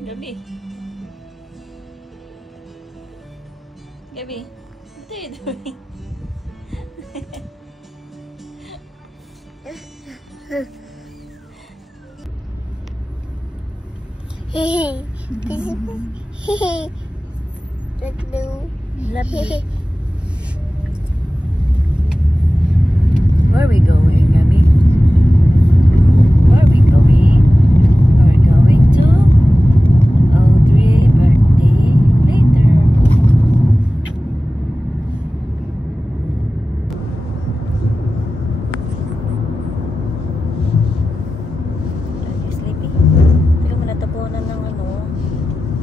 Gabi. Gabi. What are you doing? Where are we going, Gabi? Where are we going? We're going to Audrey birthday later. Are you sleepy? Hindi mo natapunan ng ano?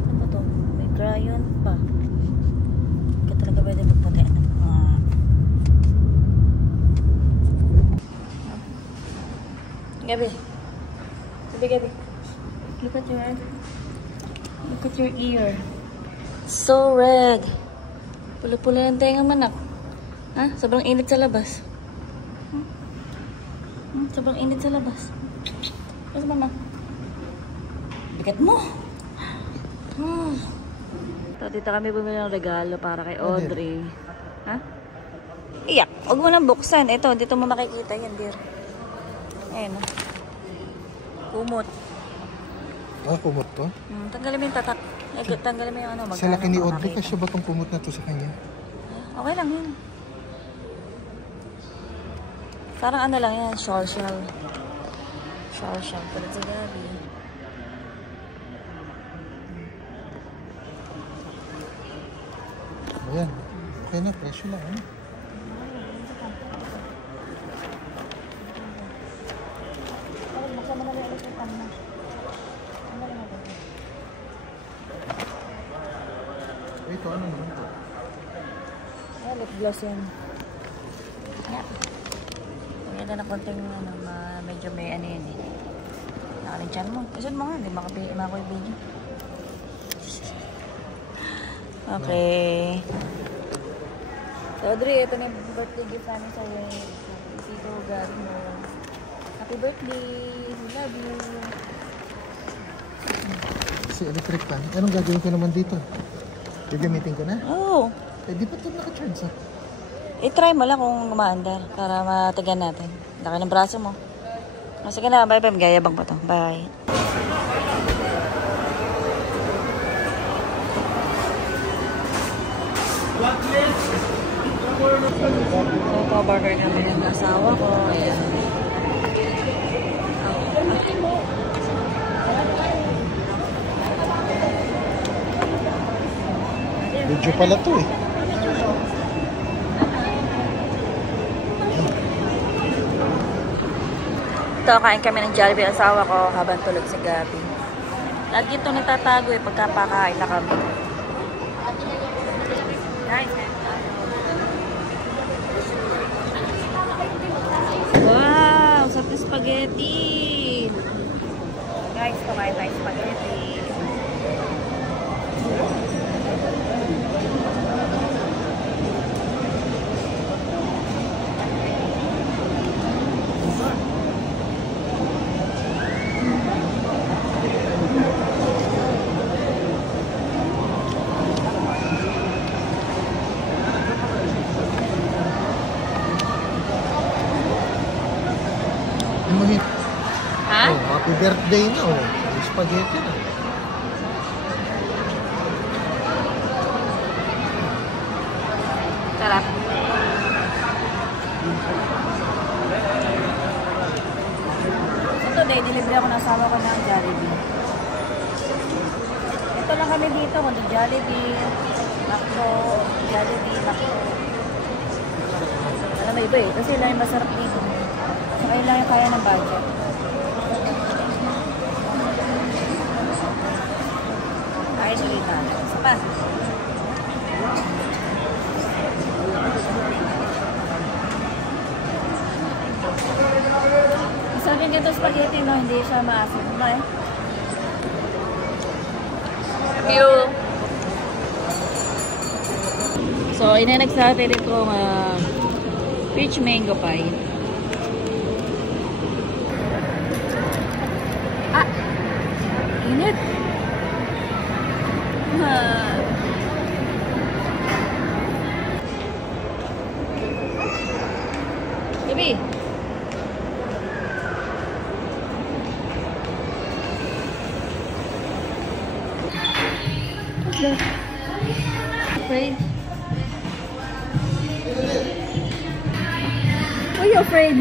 Ano ba to? May crayon pa. Hindi ka talaga pwede magputi. Gabi. Gabi. Look at your ear. So red. Pula-pula ng tenga manak. Ha? Sobrang init sa labas. Sobrang init sa labas. Kasi mama. Bigat mo. So, dito kami bumili ng regalo para kay Audrey. Ha? Iyak. Huwag mo nang buksan. Ito, dito mo makikita yan, dear. Ayan o. Kumot. Ah, kumot to? Tanggalin mo yung tatak. Tanggalin mo yung ano. Sa laki ni Audrey, kasi ba itong kumot na to sa kanya? Okay lang yun. Parang ano lang yan. Shawl. Tulad sa Gabi. Ayan. Okay na, presyo lang. Ano? Ito, ano naman ito? Lip gloss yan. Yeah. Maganda na konting ano, medyo may ano yan eh. Nakaling chan mo. Isod mo nga, hindi makakoy video. Okay. So Audrey, ito na yung birthday gift namin sa Tito Gabi mo. Happy birthday! We love you! Si electric fan. Anong gagawin ko naman dito? Gagamitin ko na? Oo. Eh, di pa ito naka-charge ah? I-try mo lang kung umaandar para matagan natin. Laki ng braso mo. Sige na, bye-bye. Gayabang pa to. Bye. Ito, burger namin yung asawa ko. Ayan. Video pala to eh. Ito, kain kami ng Jollibee asawa ko habang tulog si Gabi. Lagi ito natatago eh pagkapakain na kami. Guys, wow! Sarap na spaghetti! Guys, kumain tayo spaghetti. Ha? Oh, happy birthday na oh. Spaghetti na. Sarap. Ito, delivery ako ng asawa ko ng Jollibee. Ito lang kami dito, kundi Jollibee, Macdo, Jollibee, Macdo. Alam mo iba eh, kasi lang yung masarap dito. Saka yun lang yung kaya ng budget. Ayos ulit na. Isa pa. Sabi nga ito spaghetti, no? Hindi siya maasin. Diba eh? So, inanag sa atin itong peach mango pie. Ah! Init! Baby. What's that? Afraid? Why are you afraid?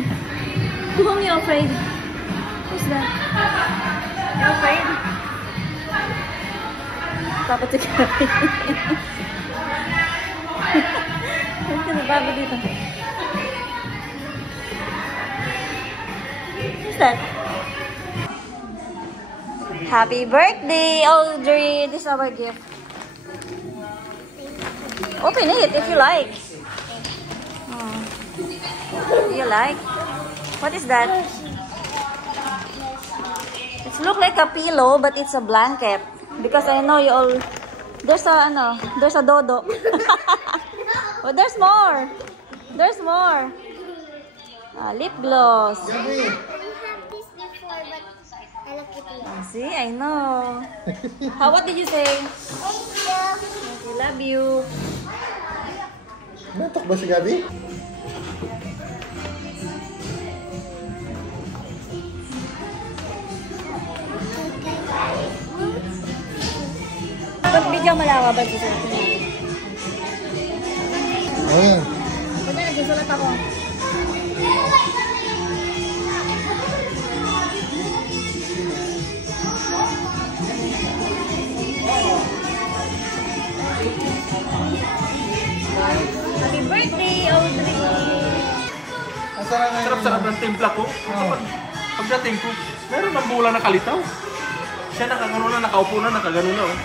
To whom you afraid? Who's that? You're afraid? Papa to carry. What's the Papa dito? Who's that? Happy birthday, Audrey! This is our gift. Open it if you like. Oh. Do you like? What is that? It looks like a pillow, but it's a blanket. Because I know you all. There's a dodo. Oh, there's more. There's more. Lip gloss. I didn't have this before, but I like it. See, I know. What did you say? I love you. Natok ba si Gabi? Pag bigyan malawa ba siya? Ayan. Pwede nagsusulat ako. Happy birthday, Audrey! Sarap-sarap ng timpla ko. Pagdating ko, meron ng bola na kalitaw. Siya nakagano na, nakaupo na, nakagano na. Oh.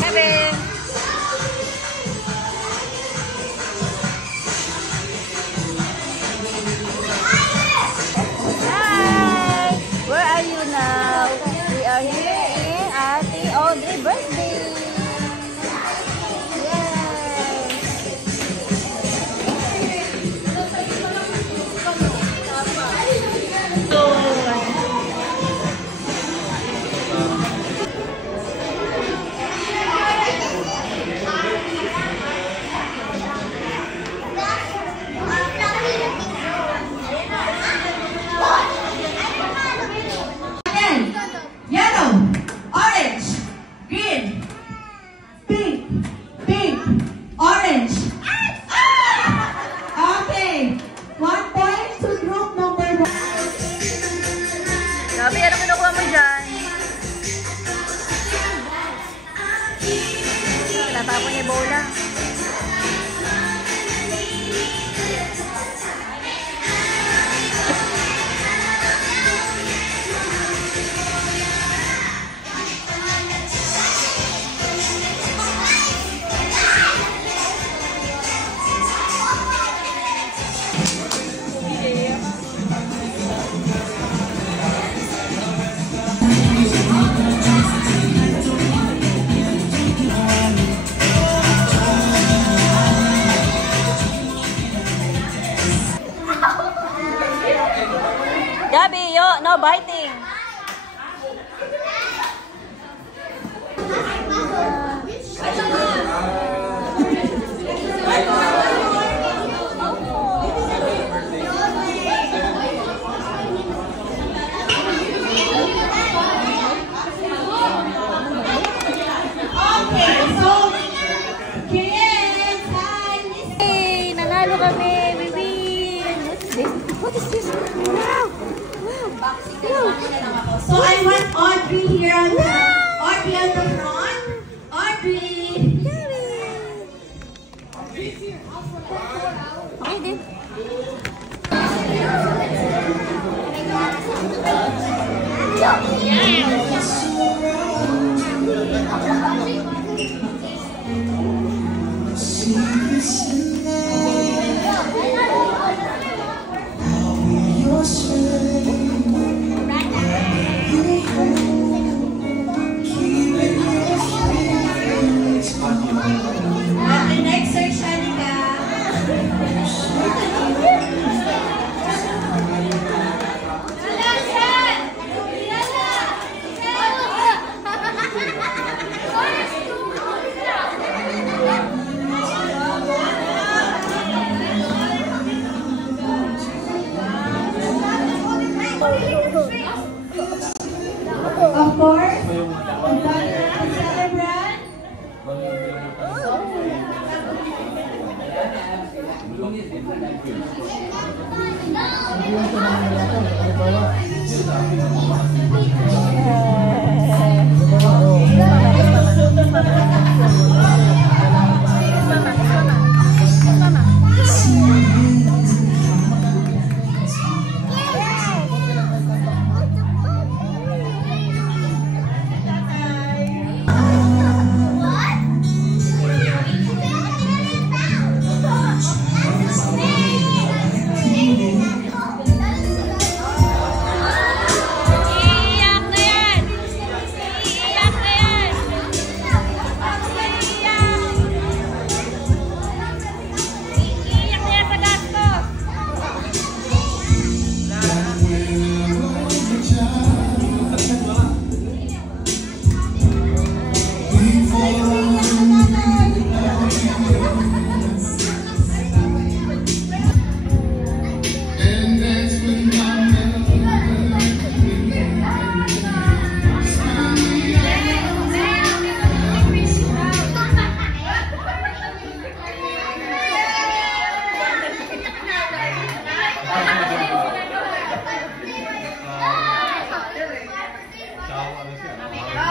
Kevin! Hi! Where are you now? We are here in Ate Audrey birthday! Yellow, orange, green, pink, orange. Okay, 1 point to group number 1. Gabi, ano kinukuha mo dyan? Natapon niya yung bola. Gabi, no biting. Okay, so kids, hi. Hey, nanalo kami, baby. What is this? Wow. So I want Audrey here on the Audrey on the front. Audrey. Okay, din. Okay, next sir, Shanika. Bigyan ko naman nila ito. Halimbawa.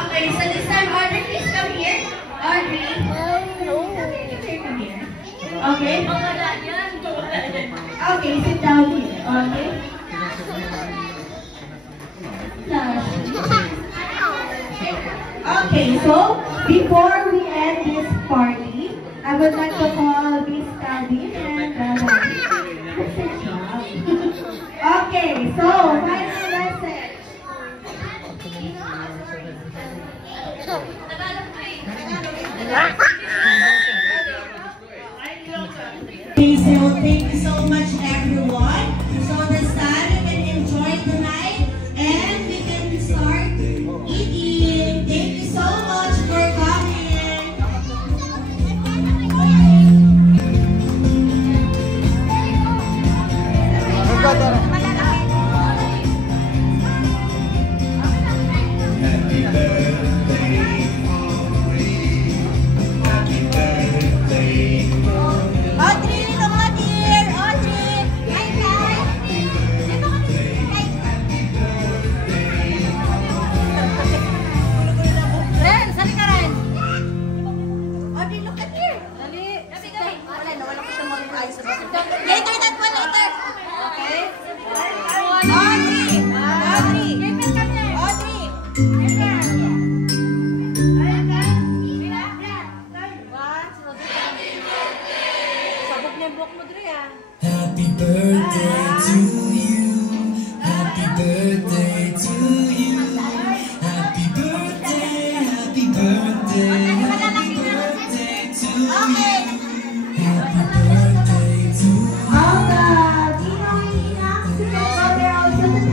Okay, so this time, Audrey, please come here. Audrey. Come here. Okay. Okay, sit down here. Okay. Okay, so before we end this party, I would like to call Miss Calvin and okay, so final message. Okay, so thank you so much, everyone. So this time you can enjoy tonight and we can start eating. Thank you so much for coming. Audrey, come on here. Audrey. Hi, guys. Ren, sali ka Ren. Audrey, look at here. Dali. Wala, nawala ko siya mag-ayos sa basit. Later, that one later. Okay? Audrey. Audrey. Audrey. Sabog niya yung buhok mo, Dre, ah. Happy birthday to you. Happy birthday to you. Happy birthday, happy birthday, happy birthday to you. Happy birthday to you. All the Gino and Ina, so they're also the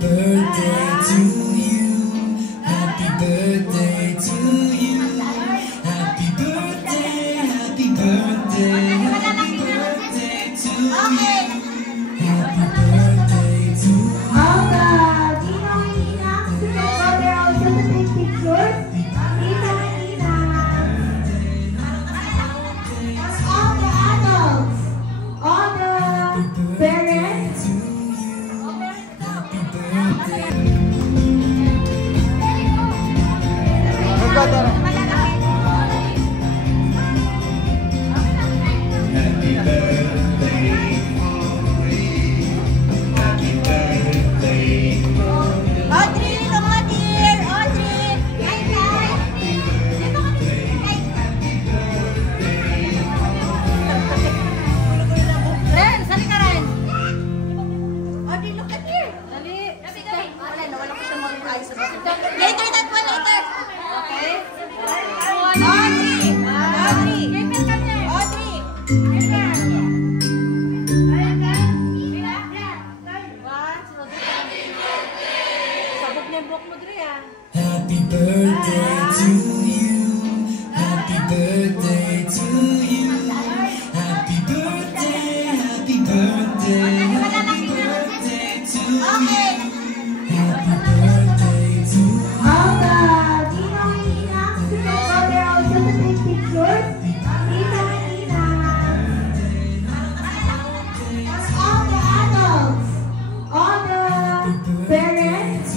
birthday to you. Happy birthday to you. Happy birthday, happy birthday, happy birthday to you. Happy birthday to you. All the Ninong and Ninang, they're also to take pictures. Ninong and Ninang. All the adults, all the parents. Happy birthday. Ang ganda na. Happy birthday. Happy birthday. Audrey, come on dear. Audrey. Hi, guys. Ren, sali ka Ren. Audrey, look at here. Dali. Wala, nawala ko siya mga eyes. Later, that one later. Okay? Audrey. Audrey. Audrey. Happy birthday to you. Happy birthday to you. Happy birthday, happy birthday, happy birthday to you. Happy birthday to you. All the Ninong and Ninang, they're also to take pictures. Ninong and Ninang. All the adults, all the parents.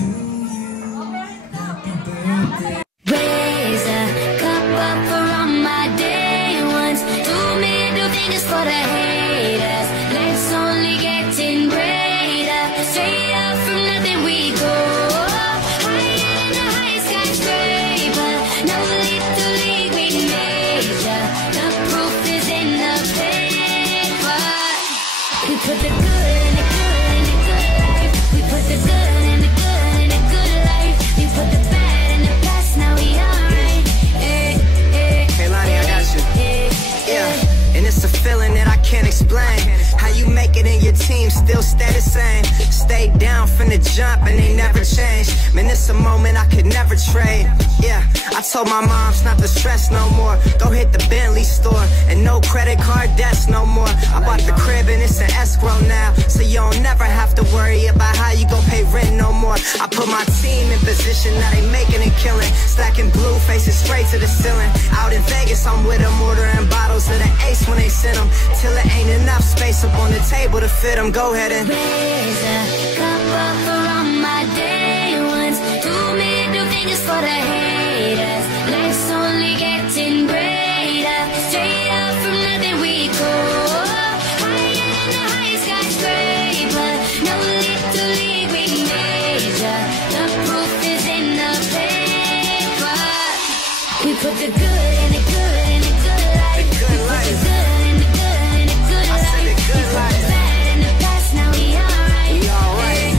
Happy birthday. Raise a cup up for all my day ones. Too many do things for the haters. Let's only getting greater. Straight up from nothing we go. Higher than the highest skyscraper. No little league we major. The proof is in the paper. We put the good in the good in the good life. We put the good in the good in the good life. We put the bad in the past, now we alright. Hey Lonnie, I got you. Yeah, and it's a feeling that I can't explain. How you make it in your team still stay the same. Stay down from the jump and they never change. Man, it's a moment I could never trade. Yeah, I told my moms not to stress no more. Go hit the Bentley store and no credit card debts no more. I bought the crib and it's an escrow now, so you don't never have to worry about how you gon' pay rent no more. I put my team in position, now they making a killing. Stacking blue faces straight to the ceiling. Out in Vegas, I'm with them, ordering bottles of the Ace when they send them. Till it ain't enough space up on the table to fit them. Go ahead and Raise a cup up for all my day ones. Too many do things for the haters. Life's only getting greater. Straight up from nothing we go. Higher than the highest skyscraper. No little league we major. The proof is in the paper. We put the good in the good in the good life. The good We put life. the good in the good in the good I said the life. good We put life. the bad in the past, now we alright. We alright.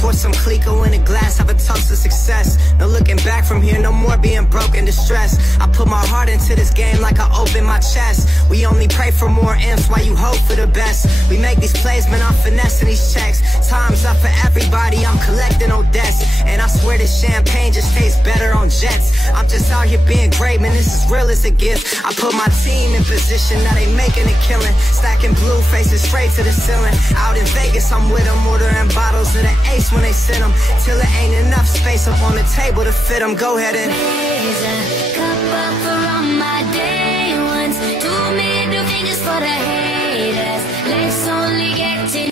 Pour some Clico in a glass, have a toast to success. No looking back from here, no more being broke and distressed. I put my heart into this game like I open my chest. We only pray for more imps while you hope for the best. We make these plays, man, I'm finessing these checks. Time's up for everybody, I'm collecting no debts. And I swear this champagne just tastes better on jets. I'm just out here being great, man, this is real as it gets. I put my team in position, now they making a killing. Stacking blue faces straight to the ceiling. Out in Vegas, I'm with them, ordering bottles of the Ace when they send them. Till it ain't enough space up on the table to fit them. Go ahead and Raise a cup up for all my day ones. Too many do things for the haters. Let's only get to